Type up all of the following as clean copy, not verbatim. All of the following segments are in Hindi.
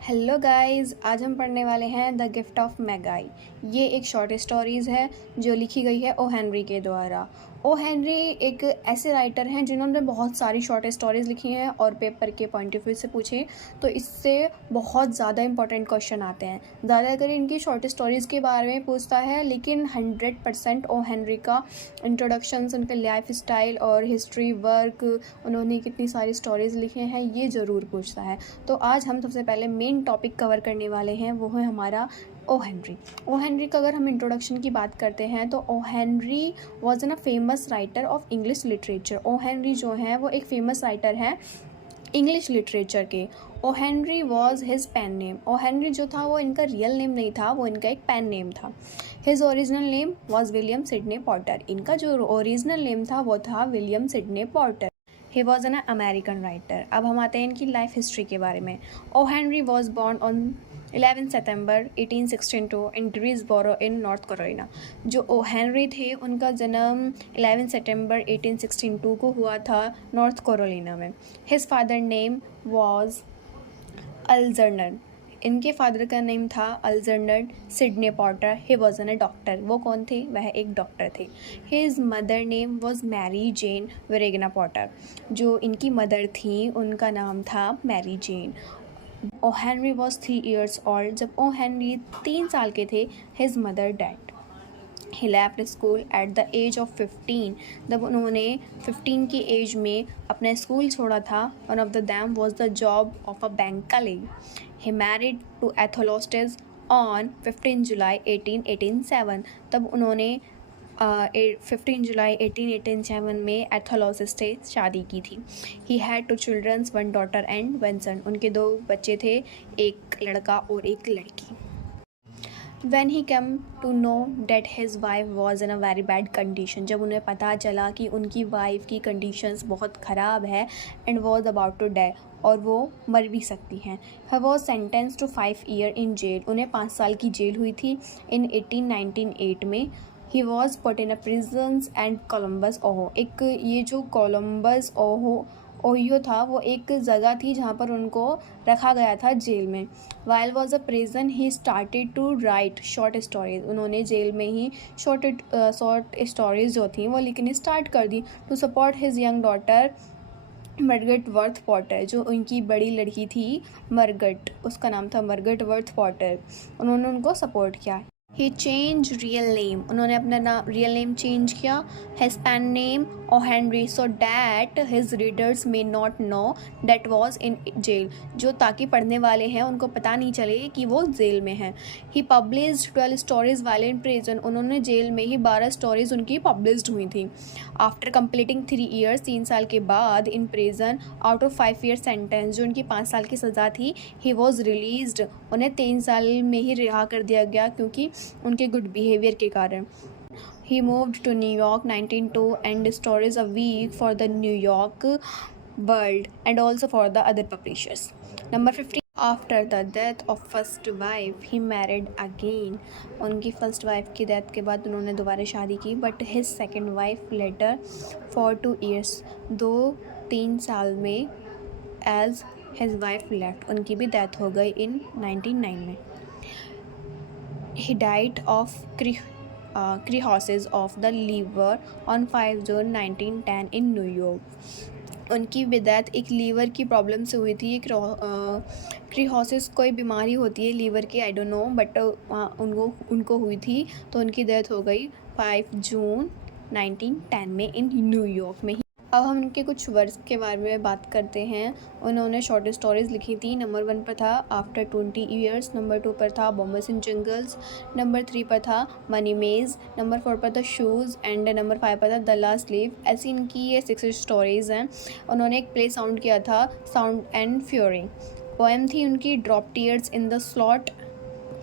हेलो गाइस, आज हम पढ़ने वाले हैं द गिफ्ट ऑफ मैगाई। ये एक शॉर्ट स्टोरीज़ है जो लिखी गई है ओ हेनरी के द्वारा। ओ हेनरी एक ऐसे राइटर हैं जिन्होंने बहुत सारी शॉर्ट स्टोरीज़ लिखी हैं और पेपर के पॉइंट ऑफ व्यू से पूछे तो इससे बहुत ज़्यादा इंपॉर्टेंट क्वेश्चन आते हैं। ज़्यादातर इनकी शॉर्ट स्टोरीज़ के बारे में पूछता है, लेकिन 100% ओ हेनरी का इंट्रोडक्शंस, उनके लाइफ स्टाइल और हिस्ट्री वर्क, उन्होंने कितनी सारी स्टोरीज़ लिखे हैं, ये ज़रूर पूछता है। तो आज हम सबसे पहले मेन टॉपिक कवर करने वाले हैं, वो है हमारा ओ हेनरी। ओ हेनरी का अगर हम इंट्रोडक्शन की बात करते हैं तो O Henry was an a famous writer of English literature. O Henry जो है वो एक फेमस राइटर है इंग्लिश लिटरेचर के। O Henry was his pen name. O Henry जो था वो इनका रियल नेम नहीं था, वो इनका एक पेन नेम था। His original name was William Sidney Porter. इनका जो ओरिजिनल नेम था वो था William Sidney Porter. He was an American writer. अब हम आते हैं इनकी लाइफ हिस्ट्री के बारे में। O Henry was born on 11 September 1862 in Greensboro in North Carolina. जो ओ हेनरी थे उनका जन्म 11 सितंबर 1862 को हुआ था नॉर्थ कैरोलिना में। His father name was Algernon. इनके फादर का नेम था Algernon Sidney Porter. He was an doctor. वो कौन थे? वह एक डॉक्टर थे। His mother name was Mary Jane Virginia Porter. जो इनकी मदर थी उनका नाम था Mary Jane. O Henry was 3 years old। जब ओ हेनरी 3 साल के थे, his mother dad. He left school at the age of 15। जब उन्होंने 15 की एज में अपना स्कूल छोड़ा था, one of the them was the job of a bank colleague. He married to Athol Estes on 15 July 1887। तब उन्होंने 15 जुलाई 1887 में एथोलोसिस से शादी की थी। He had 2 children, 1 daughter and 1 son। उनके 2 बच्चे थे, एक लड़का और एक लड़की। When he came to know that his wife was in a very bad condition। जब उन्हें पता चला कि उनकी वाइफ की कंडीशंस बहुत ख़राब है and was about to die, और वो मर भी सकती हैं। He was sentenced to 5 years in jail। उन्हें 5 साल की जेल हुई थी in 1898 में। He was put in a prison and Columbus, ओहो। एक ये जो कोलम्बस ओहियो था वो एक जगह थी जहाँ पर उनको रखा गया था जेल में। While was a prison he started to write short stories। उन्होंने जेल में ही शॉर्ट स्टोरीज जो थी वो लिखनी स्टार्ट कर दी to support his young daughter Margaret Worth Porter. जो उनकी बड़ी लड़की थी मरगट, उसका नाम था मरगट वर्थ पॉटर, उन्होंने उनको सपोर्ट किया। He change real name. उन्होंने अपना रियल नेम चेंज किया। His pen name O Henry so that his readers may not know that was in jail. जो ताकि पढ़ने वाले हैं उनको पता नहीं चले कि वो जेल में हैं। He published 12 stories while in prison. उन्होंने जेल में ही 12 स्टोरीज उनकी पब्लिश्ड हुई थी। आफ्टर कंप्लीटिंग 3 years, 3 साल के बाद in prison out of 5 year sentence, जो उनकी 5 साल की सज़ा थी, ही वॉज रिलीज्ड। उन्हें 3 साल में ही रिहा कर दिया गया क्योंकि उनके गुड बिहेवियर के कारण। He moved to New York 1902 and stories a week for the New York World and also for the other publishers. Number 15. After the death of first wife, he married again। उनकी फर्स्ट वाइफ की डेथ के बाद उन्होंने दोबारा शादी की, but his second wife later for 2 years, 2-3 साल में एज हिज वाइफ लेफ्ट, उनकी भी डेथ हो गई इन 1909 में। He died of cirrhosis of the liver on 5 June 1910 in New York। उनकी डेथ एक लीवर की प्रॉब्लम से हुई थी। क्रिहोसिस कोई बीमारी होती है लीवर की, आई डोंट नो, बट उनको हुई थी, तो उनकी डेथ हो गई 5 जून 1910 में इन न्यूयॉर्क में ही। अब हम उनके कुछ वर्क्स के बारे में बात करते हैं। उन्होंने शॉर्ट स्टोरीज़ लिखी थी। नंबर 1 पर था आफ्टर 20 years, नंबर 2 पर था बॉम्बेस इन जंगल्स, नंबर 3 पर था मनी मेज, नंबर 4 पर था शूज़ एंड नंबर 5 पर था द लास्ट लीव। ऐसी इनकी ये 6 स्टोरीज़ हैं। उन्होंने एक प्ले साउंड किया था, साउंड एंड फ्यूरी। पोएम थी उनकी drop tears in the slot,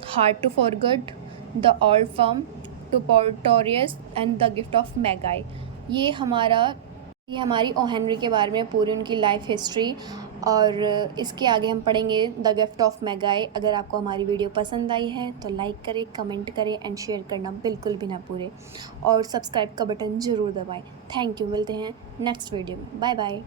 hard to forget, the old firm, to Portorius and the gift of Magi. ये हमारी ओ हेनरी के बारे में पूरी उनकी लाइफ हिस्ट्री, और इसके आगे हम पढ़ेंगे द गिफ्ट ऑफ मैगाई। अगर आपको हमारी वीडियो पसंद आई है तो लाइक करें, कमेंट करें एंड शेयर करना बिल्कुल भी ना भूलें, और सब्सक्राइब का बटन ज़रूर दबाएं। Thank you. मिलते हैं नेक्स्ट वीडियो में। Bye bye.